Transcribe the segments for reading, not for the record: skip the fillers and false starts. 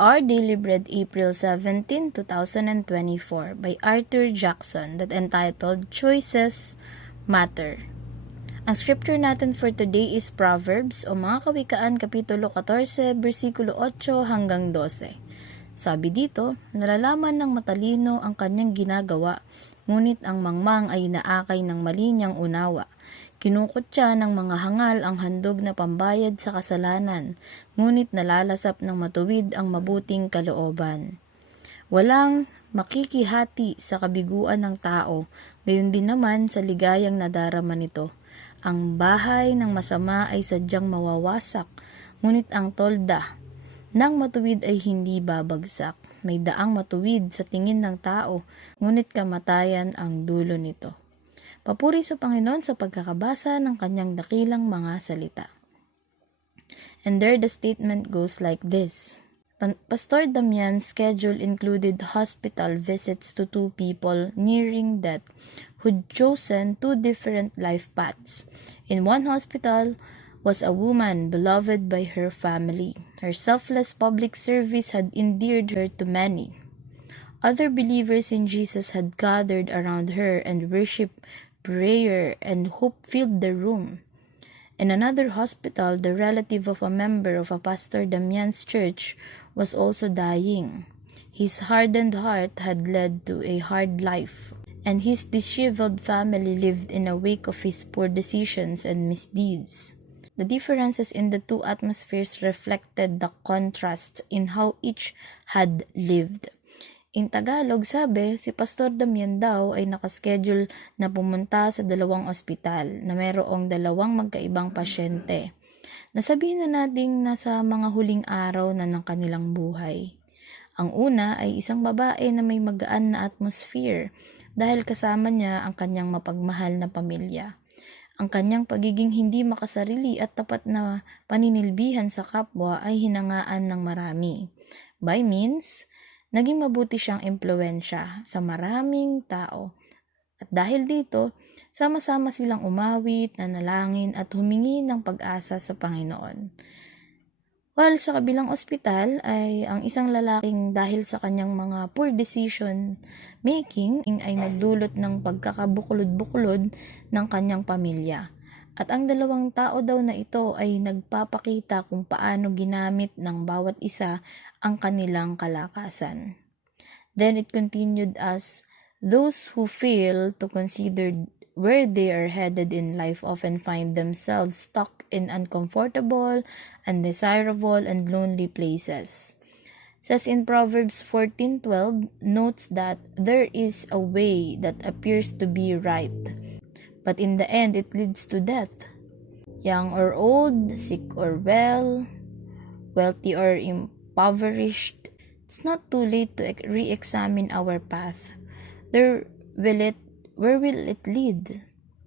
Our Daily Bread, April 17, 2024 by Arthur Jackson that entitled Choices Matter. Ang scripture natin for today is Proverbs o mga kawikaan, Kapitulo 14, versikulo 8 hanggang 12. Sabi dito, nalalaman ng matalino ang kanyang ginagawa, ngunit ang mangmang ay inaakay ng mali niyang unawa. Kinukutya ng mga hangal ang handog na pambayad sa kasalanan, ngunit nalalasap ng matuwid ang mabuting kalooban. Walang makikihati sa kabiguan ng tao, gayon din naman sa ligayang nadarama nito. Ang bahay ng masama ay sadyang mawawasak, ngunit ang tolda ng matuwid ay hindi babagsak. May daang matuwid sa tingin ng tao, ngunit kamatayan ang dulo nito. Papuri sa Panginoon sa pagkakabasa ng kanyang dakilang mga salita. And there the statement goes like this. Pastor Damian's schedule included hospital visits to two people nearing death who'd chosen two different life paths. In one hospital was a woman beloved by her family. Her selfless public service had endeared her to many. Other believers in Jesus had gathered around her and worship, prayer, and hope filled the room. In another hospital, the relative of a member of a Pastor Damian's church was also dying. His hardened heart had led to a hard life, and his disheveled family lived in a wake of his poor decisions and misdeeds. The differences in the two atmospheres reflected the contrast in how each had lived. In Tagalog, sabi, si Pastor Damian daw ay nakaschedule na pumunta sa dalawang ospital na mayroong dalawang magkaibang pasyente. Nasabihin na nating nasa mga huling araw na ng kanilang buhay. Ang una ay isang babae na may magaan na atmosphere dahil kasama niya ang kanyang mapagmahal na pamilya. Ang kanyang pagiging hindi makasarili at tapat na paninilbihan sa kapwa ay hinangaan ng marami. By means, naging mabuti siyang impluwensya sa maraming tao. At dahil dito, sama-sama silang umawit, nanalangin at humingi ng pag-asa sa Panginoon. While sa kabilang ospital ay ang isang lalaking dahil sa kanyang mga poor decision making ay nagdulot ng pagkakabuklod-buklod ng kanyang pamilya. At ang dalawang tao daw na ito ay nagpapakita kung paano ginamit ng bawat isa ang kanilang kalakasan. Then it continued as, those who fail to consider where they are headed in life often find themselves stuck in uncomfortable, undesirable, and lonely places. Says in Proverbs 14:12, notes that there is a way that appears to be right, but in the end it leads to death. Young or old, sick or well, wealthy or impoverished, it's not too late to re-examine our path. Where will it lead?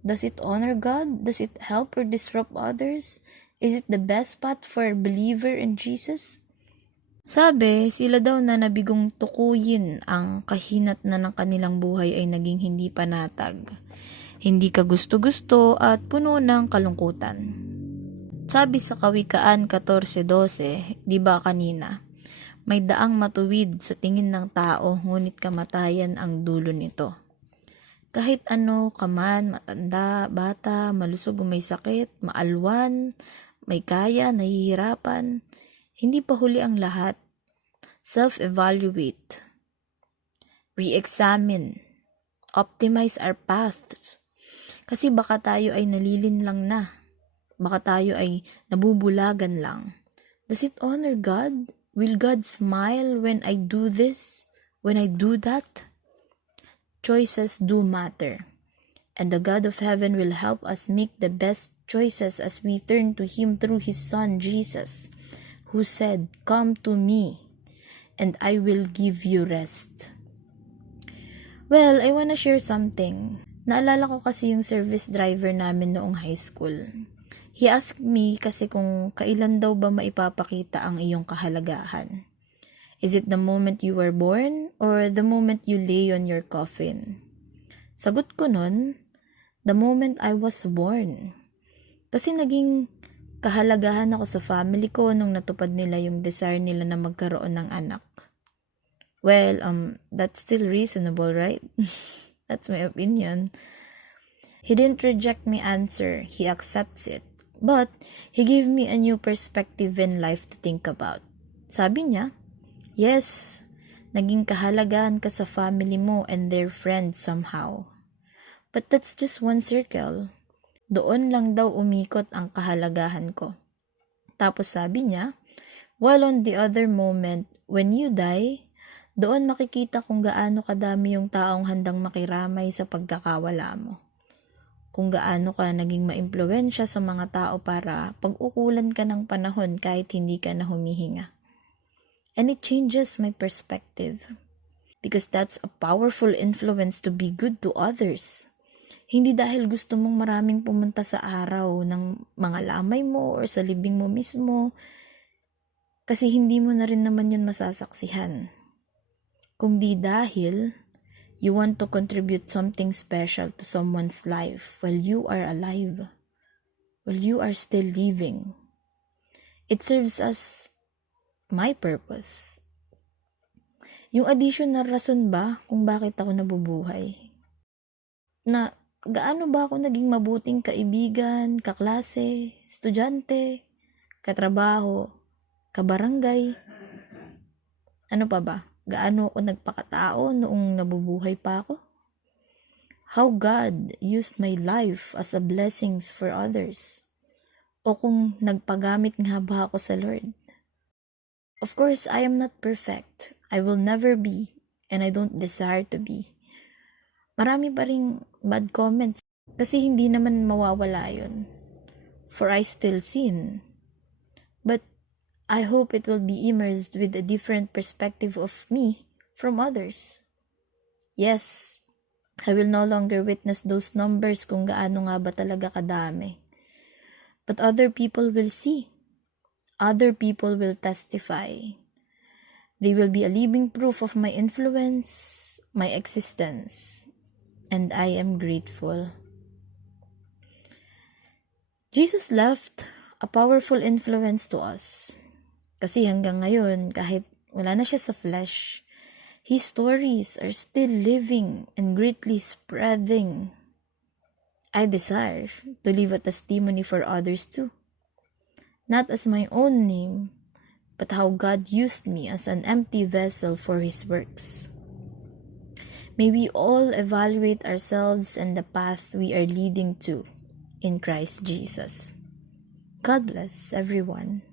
Does it honor God? Does it help or disrupt others? Is it the best path for a believer in Jesus? Sabi, sila daw na nabigong tukuyin ang kahinat na ng kanilang buhay ay naging hindi panatag, hindi kagusto-gusto at puno ng kalungkutan. Sabi sa Kawikaan 14:12, di ba kanina, may daang matuwid sa tingin ng tao, ngunit kamatayan ang dulo nito. Kahit ano ka man, matanda, bata, malusog o may sakit, maalwan, may kaya, nahihirapan, hindi pa huli ang lahat. Self-evaluate, re-examine, optimize our paths. Kasi baka tayo ay nalilinlang na. Baka tayo ay nabubulagan lang. Does it honor God? Will God smile when I do this? When I do that? Choices do matter. And the God of heaven will help us make the best choices as we turn to Him through His Son, Jesus, who said, "Come to me, and I will give you rest." Well, I wanna share something. Naalala ko kasi yung service driver namin noong high school. He asked me kasi kung kailan daw ba maipapakita ang iyong kahalagahan. Is it the moment you were born or the moment you lay on your coffin? Sagot ko nun, the moment I was born. Kasi naging kahalagahan ako sa family ko nung natupad nila yung desire nila na magkaroon ng anak. Well, that's still reasonable, right? That's my opinion. He didn't reject my answer. He accepts it. But, he gave me a new perspective in life to think about. Sabi niya, yes, naging kahalagahan ka sa family mo and their friends somehow. But that's just one circle. Doon lang daw umikot ang kahalagahan ko. Tapos sabi niya, while on the other moment, when you die, doon makikita kung gaano kadami yung taong handang makiramay sa pagkakawala mo. Kung gaano ka naging maimpluwensya sa mga tao para pag-ukulan ka ng panahon kahit hindi ka na humihinga. And it changes my perspective. Because that's a powerful influence to be good to others. Hindi dahil gusto mong maraming pumunta sa araw ng mga lamay mo or sa libing mo mismo. Kasi hindi mo na rin naman yun masasaksihan. Kundi dahil you want to contribute something special to someone's life while you are alive, while you are still living. It serves as my purpose. Yung additional rason ba kung bakit ako nabubuhay? Na gaano ba ako naging mabuting kaibigan, kaklase, estudyante, katrabaho, kabarangay? Ano pa ba? Gaano ako nagpakatao noong nabubuhay pa ako? How God used my life as a blessings for others? O kung nagpagamit nga ba ako sa Lord? Of course, I am not perfect. I will never be, and I don't desire to be. Marami pa ring bad comments kasi hindi naman mawawala yun. For I still sin. But I hope it will be immersed with a different perspective of me from others. Yes, I will no longer witness those numbers kung gaano nga ba talaga kadami. But other people will see. Other people will testify. They will be a living proof of my influence, my existence. And I am grateful. Jesus left a powerful influence to us. Kasi hanggang ngayon, kahit wala na siya sa flesh, his stories are still living and greatly spreading. I desire to leave a testimony for others too. Not as my own name, but how God used me as an empty vessel for His works. May we all evaluate ourselves and the path we are leading to in Christ Jesus. God bless everyone.